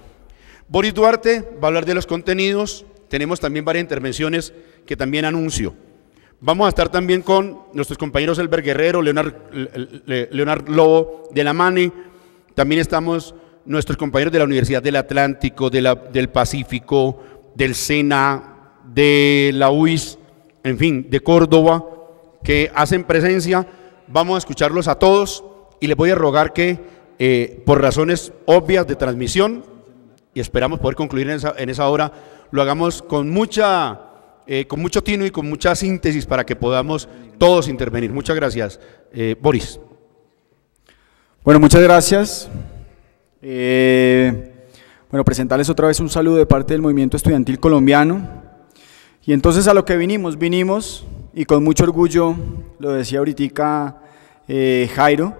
Boris Duarte va a hablar de los contenidos, tenemos también varias intervenciones que también anuncio. Vamos a estar también con nuestros compañeros Elber Guerrero, Leonard Lobo de la MANE, también estamos nuestros compañeros de la Universidad del Atlántico, del Pacífico, del SENA, de la UIS, en fin, de Córdoba, que hacen presencia. Vamos a escucharlos a todos y les voy a rogar que por razones obvias de transmisión, y esperamos poder concluir en esa hora, lo hagamos con mucho tino y con mucha síntesis para que podamos todos intervenir. Muchas gracias. Boris. Bueno, muchas gracias. Bueno, presentarles otra vez un saludo de parte del movimiento estudiantil colombiano. Y entonces a lo que vinimos, y con mucho orgullo, lo decía ahorita Jairo,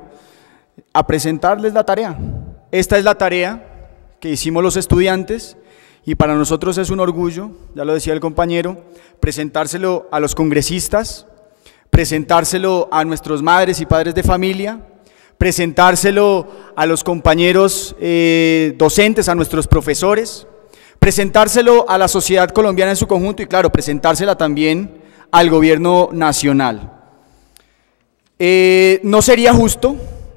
a presentarles la tarea. Esta es la tarea que hicimos los estudiantes, y para nosotros es un orgullo, ya lo decía el compañero, presentárselo a los congresistas, presentárselo a nuestros madres y padres de familia, presentárselo a los compañeros docentes, a nuestros profesores, presentárselo a la sociedad colombiana en su conjunto y claro, presentársela también al gobierno nacional. No sería justo,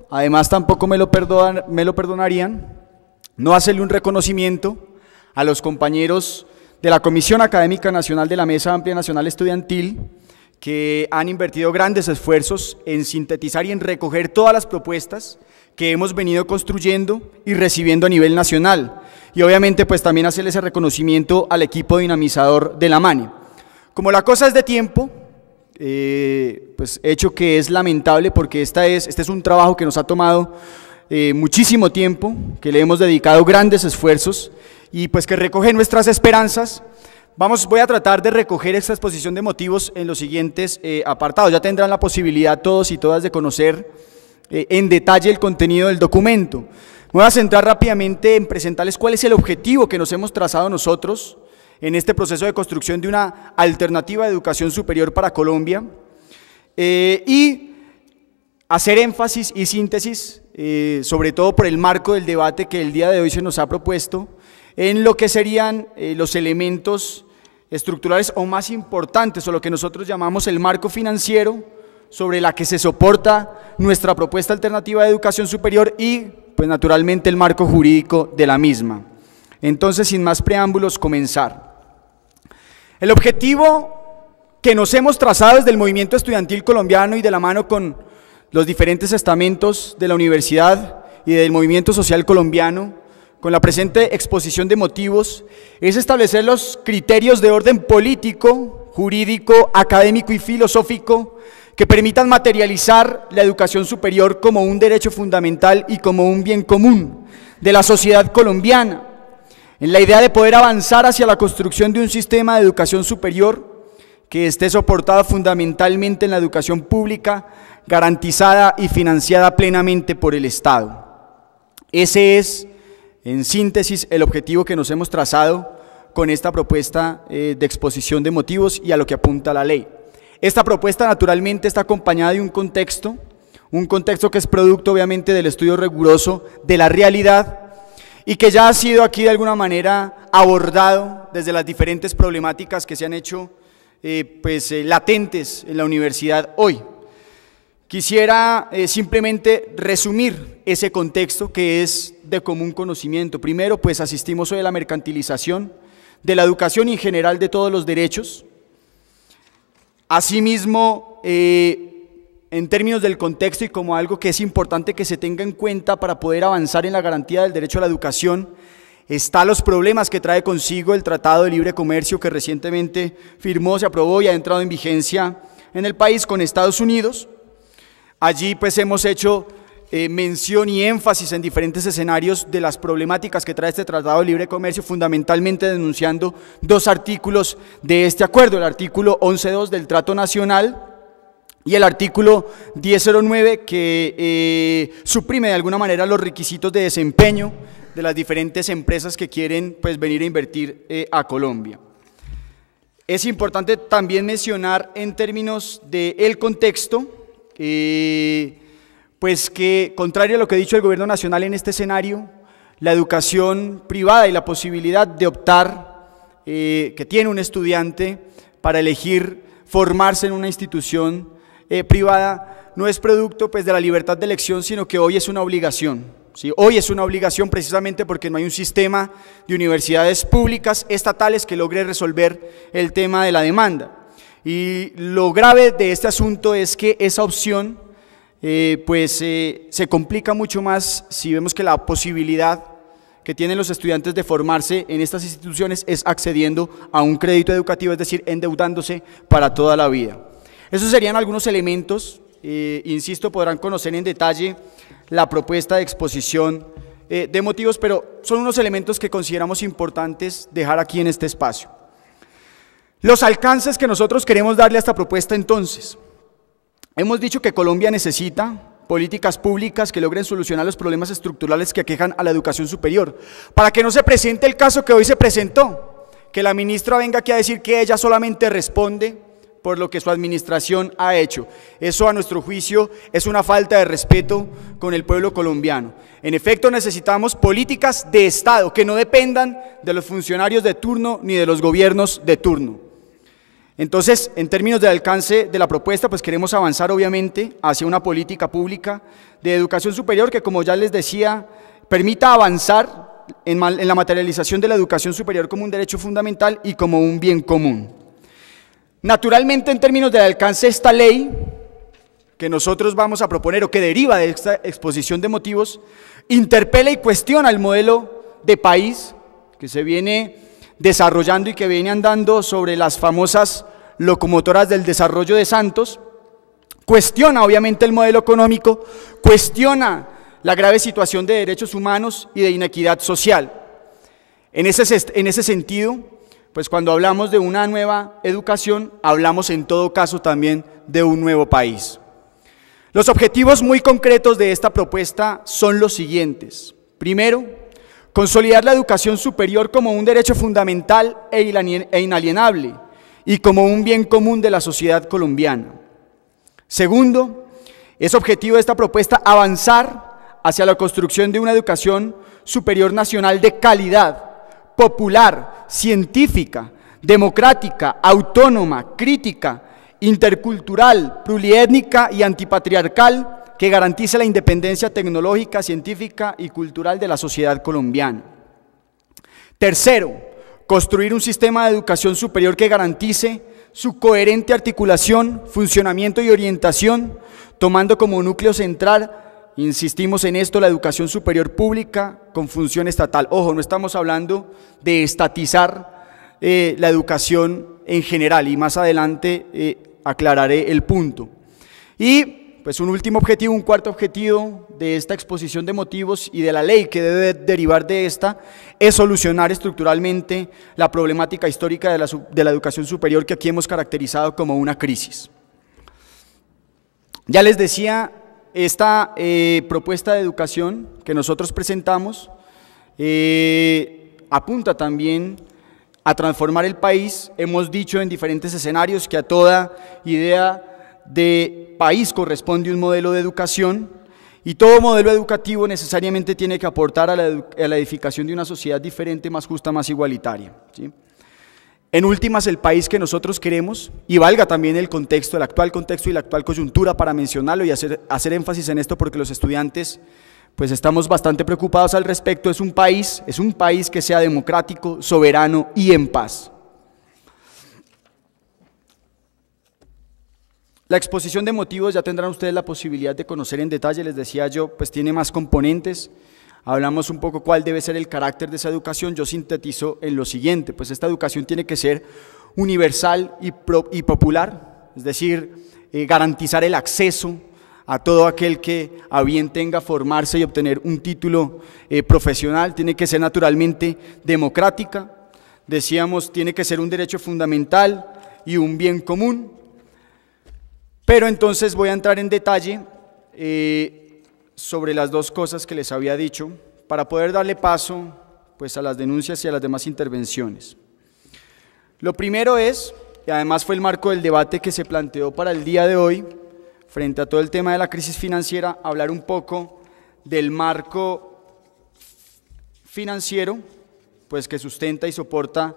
además tampoco me lo perdonarían, no hacerle un reconocimiento a los compañeros de la Comisión Académica Nacional de la Mesa Amplia Nacional Estudiantil, que han invertido grandes esfuerzos en sintetizar y en recoger todas las propuestas que hemos venido construyendo y recibiendo a nivel nacional. Y obviamente pues también hacerle ese reconocimiento al equipo dinamizador de la MANE. Como la cosa es de tiempo, pues hecho que es lamentable porque este es un trabajo que nos ha tomado muchísimo tiempo, que le hemos dedicado grandes esfuerzos y pues que recoge nuestras esperanzas. Voy a tratar de recoger esta exposición de motivos en los siguientes apartados. Ya tendrán la posibilidad todos y todas de conocer en detalle el contenido del documento. Me voy a centrar rápidamente en presentarles cuál es el objetivo que nos hemos trazado nosotros en este proceso de construcción de una alternativa de educación superior para Colombia y hacer énfasis y síntesis, sobre todo por el marco del debate que el día de hoy se nos ha propuesto, en lo que serían los elementos estructurales o más importantes, o lo que nosotros llamamos el marco financiero, sobre la que se soporta nuestra propuesta alternativa de educación superior y, pues naturalmente, el marco jurídico de la misma. Entonces, sin más preámbulos, comenzar. El objetivo que nos hemos trazado desde el movimiento estudiantil colombiano y de la mano con los diferentes estamentos de la universidad y del movimiento social colombiano, con la presente exposición de motivos, es establecer los criterios de orden político, jurídico, académico y filosófico que permitan materializar la educación superior como un derecho fundamental y como un bien común de la sociedad colombiana, en la idea de poder avanzar hacia la construcción de un sistema de educación superior que esté soportado fundamentalmente en la educación pública, garantizada y financiada plenamente por el Estado. Ese es, en síntesis, el objetivo que nos hemos trazado con esta propuesta de exposición de motivos y a lo que apunta la ley. Esta propuesta naturalmente está acompañada de un contexto que es producto obviamente del estudio riguroso de la realidad y que ya ha sido aquí de alguna manera abordado desde las diferentes problemáticas que se han hecho latentes en la universidad hoy. Quisiera simplemente resumir ese contexto que es de común conocimiento. Primero, pues asistimos hoy a la mercantilización de la educación y en general de todos los derechos. Asimismo, en términos del contexto y como algo que es importante que se tenga en cuenta para poder avanzar en la garantía del derecho a la educación, están los problemas que trae consigo el Tratado de Libre Comercio que recientemente firmó, se aprobó y ha entrado en vigencia en el país con Estados Unidos. Allí pues hemos hecho mención y énfasis en diferentes escenarios de las problemáticas que trae este Tratado de Libre Comercio, fundamentalmente denunciando dos artículos de este acuerdo, el artículo 11.2 del Trato Nacional y el artículo 10.09 que suprime de alguna manera los requisitos de desempeño de las diferentes empresas que quieren pues venir a invertir a Colombia. Es importante también mencionar en términos del contexto, pues que contrario a lo que ha dicho el gobierno nacional en este escenario, la educación privada y la posibilidad de optar que tiene un estudiante para elegir formarse en una institución privada no es producto pues de la libertad de elección, sino que hoy es una obligación. ¿Sí? Hoy es una obligación precisamente porque no hay un sistema de universidades públicas estatales que logre resolver el tema de la demanda. Y lo grave de este asunto es que esa opción se complica mucho más si vemos que la posibilidad que tienen los estudiantes de formarse en estas instituciones es accediendo a un crédito educativo, es decir, endeudándose para toda la vida. Esos serían algunos elementos, insisto, podrán conocer en detalle la propuesta de exposición de motivos, pero son unos elementos que consideramos importantes dejar aquí en este espacio. Los alcances que nosotros queremos darle a esta propuesta entonces. Hemos dicho que Colombia necesita políticas públicas que logren solucionar los problemas estructurales que aquejan a la educación superior, para que no se presente el caso que hoy se presentó, que la ministra venga aquí a decir que ella solamente responde por lo que su administración ha hecho. Eso, a nuestro juicio, es una falta de respeto con el pueblo colombiano. En efecto, necesitamos políticas de Estado que no dependan de los funcionarios de turno ni de los gobiernos de turno. Entonces, en términos del alcance de la propuesta, pues queremos avanzar obviamente hacia una política pública de educación superior que, como ya les decía, permita avanzar en la materialización de la educación superior como un derecho fundamental y como un bien común. Naturalmente, en términos del alcance de esta ley que nosotros vamos a proponer o que deriva de esta exposición de motivos, interpela y cuestiona el modelo de país que se viene desarrollando y que viene andando sobre las famosas locomotoras del desarrollo de Santos, cuestiona obviamente el modelo económico, cuestiona la grave situación de derechos humanos y de inequidad social. En ese sentido, pues cuando hablamos de una nueva educación, hablamos en todo caso también de un nuevo país. Los objetivos muy concretos de esta propuesta son los siguientes. Primero, consolidar la educación superior como un derecho fundamental e inalienable y como un bien común de la sociedad colombiana. Segundo, es objetivo de esta propuesta avanzar hacia la construcción de una educación superior nacional de calidad, popular, científica, democrática, autónoma, crítica, intercultural, pluriétnica y antipatriarcal, que garantice la independencia tecnológica, científica y cultural de la sociedad colombiana. Tercero, construir un sistema de educación superior que garantice su coherente articulación, funcionamiento y orientación, tomando como núcleo central, insistimos en esto, la educación superior pública con función estatal. Ojo, no estamos hablando de estatizar la educación en general y más adelante aclararé el punto. Y pues un último objetivo, un cuarto objetivo de esta exposición de motivos y de la ley que debe derivar de esta es solucionar estructuralmente la problemática histórica de la educación superior que aquí hemos caracterizado como una crisis. Ya les decía, esta propuesta de educación que nosotros presentamos apunta también a transformar el país. Hemos dicho en diferentes escenarios que a toda idea de país corresponde un modelo de educación y todo modelo educativo necesariamente tiene que aportar a la edificación de una sociedad diferente, más justa, más igualitaria, ¿sí? En últimas, el país que nosotros queremos, y valga también el contexto, el actual contexto y la actual coyuntura para mencionarlo y hacer énfasis en esto porque los estudiantes pues estamos bastante preocupados al respecto. Es un país que sea democrático, soberano y en paz. La exposición de motivos ya tendrán ustedes la posibilidad de conocer en detalle, les decía yo, pues tiene más componentes. Hablamos un poco cuál debe ser el carácter de esa educación. Yo sintetizo en lo siguiente: pues esta educación tiene que ser universal y popular, es decir, garantizar el acceso a todo aquel que a bien tenga formarse y obtener un título profesional. Tiene que ser naturalmente democrática, decíamos, tiene que ser un derecho fundamental y un bien común. Pero entonces voy a entrar en detalle sobre las dos cosas que les había dicho, para poder darle paso pues, a las denuncias y a las demás intervenciones. Lo primero es, y además fue el marco del debate que se planteó para el día de hoy, frente a todo el tema de la crisis financiera, hablar un poco del marco financiero, pues que sustenta y soporta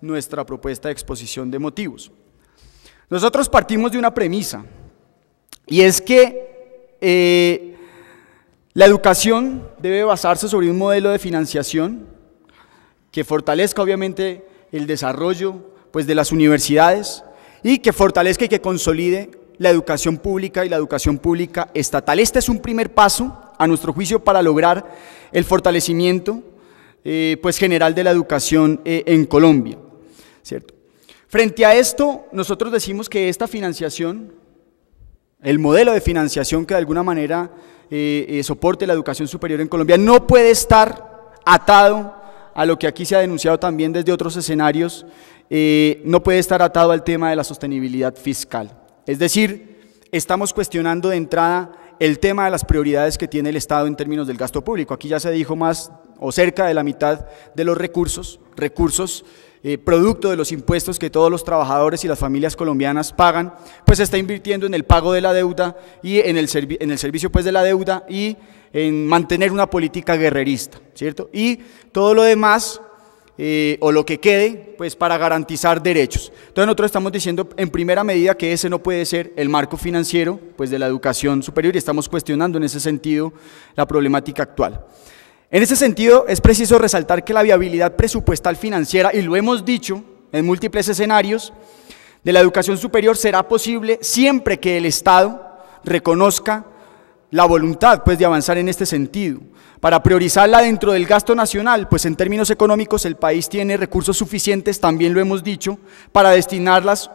nuestra propuesta de exposición de motivos. Nosotros partimos de una premisa, y es que la educación debe basarse sobre un modelo de financiación que fortalezca obviamente el desarrollo pues, de las universidades y que fortalezca y que consolide la educación pública y la educación pública estatal. Este es un primer paso, a nuestro juicio, para lograr el fortalecimiento pues, general de la educación en Colombia, ¿cierto? Frente a esto, nosotros decimos que esta financiación, el modelo de financiación que de alguna manera soporte la educación superior en Colombia, no puede estar atado a lo que aquí se ha denunciado también desde otros escenarios, no puede estar atado al tema de la sostenibilidad fiscal. Es decir, estamos cuestionando de entrada el tema de las prioridades que tiene el Estado en términos del gasto público. Aquí ya se dijo más o cerca de la mitad de los recursos producto de los impuestos que todos los trabajadores y las familias colombianas pagan, pues se está invirtiendo en el pago de la deuda y en el servicio pues, de la deuda y en mantener una política guerrerista, ¿cierto? Y todo lo demás, o lo que quede, pues para garantizar derechos. Entonces nosotros estamos diciendo en primera medida que ese no puede ser el marco financiero pues, de la educación superior y estamos cuestionando en ese sentido la problemática actual. En ese sentido es preciso resaltar que la viabilidad presupuestal financiera, y lo hemos dicho en múltiples escenarios, de la educación superior será posible siempre que el Estado reconozca la voluntad pues, de avanzar en este sentido. Para priorizarla dentro del gasto nacional, pues en términos económicos el país tiene recursos suficientes, también lo hemos dicho, para destinarlos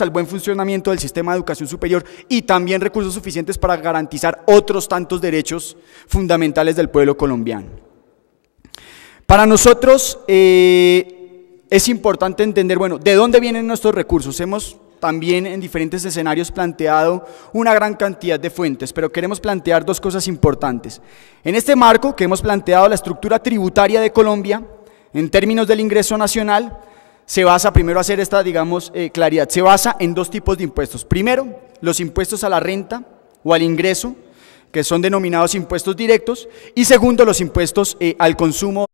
al buen funcionamiento del sistema de educación superior y también recursos suficientes para garantizar otros tantos derechos fundamentales del pueblo colombiano. Para nosotros es importante entender, bueno, ¿de dónde vienen nuestros recursos? Hemos también en diferentes escenarios planteado una gran cantidad de fuentes, pero queremos plantear dos cosas importantes. En este marco que hemos planteado, la estructura tributaria de Colombia, en términos del ingreso nacional, se basa, primero hacer esta, digamos, claridad, se basa en dos tipos de impuestos. Primero, los impuestos a la renta o al ingreso, que son denominados impuestos directos, y segundo, los impuestos al consumo